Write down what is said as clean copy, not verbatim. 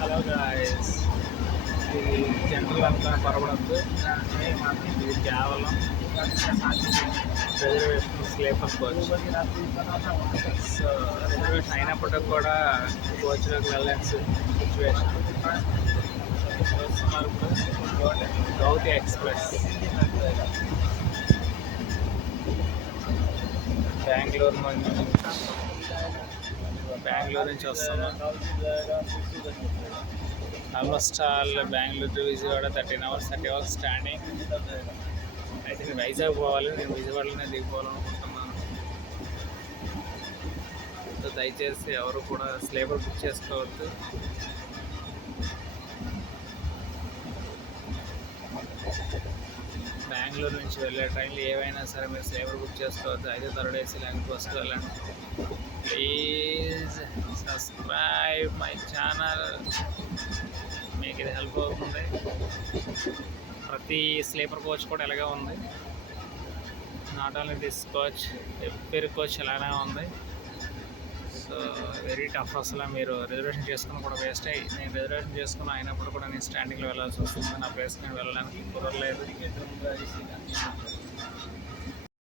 Hello guys, ఇది జనరల్ అనుకుని పొరపడద్దు. ఇది కేవలం reservation sleeper coach. So reservation అయినప్పటికి కూడా కోచ్లోకి వెళ్ళలేని సిచ్యువేషన్. చూస్తున్నారు ఇప్పుడు గౌతి ఎక్స్ప్రెస్ బెంగళూరు నుంచి వస్తున్నాం. ఆల్మోస్ట్ ఆల్ బెంగళూరు టు విజయవాడ 13 hours, 30 hours స్టాండింగ్. అయితే నేను వైజాగ్ పోవాలి, నేను విజయవాడలోనే దిగిపోవాలనుకుంటున్నాను. సో దయచేసి ఎవరు కూడా స్లీపర్ బుక్ చేసుకోవద్దు. బెంగళూరు నుంచి వెళ్ళే ట్రైన్లు ఏవైనా సరే మీరు స్లీపర్ బుక్ చేసుకోవద్దు. అయితే థర్డ్ ఏసీ లేని బస్సుకు వెళ్ళండి. ప్లీజ్ సబ్స్క్రైబ్ మై ఛానల్, మీకు ఇది హెల్ప్ అవుతుంది. ప్రతి స్లీపర్ కోచ్ కూడా ఇలాగే ఉంది. Not only this coach, every coach ఇలానే ఉంది. So very tough. అసలు మీరు రిజర్వేషన్ చేసుకుని కూడా వేస్ట్ అయ్యి, నేను రిజర్వేషన్ చేసుకుని అయినప్పుడు కూడా నేను స్టాండింగ్లో వెళ్ళాల్సి వస్తుంది. నా ప్లేస్ నేను వెళ్ళడానికి కుదరలేదు.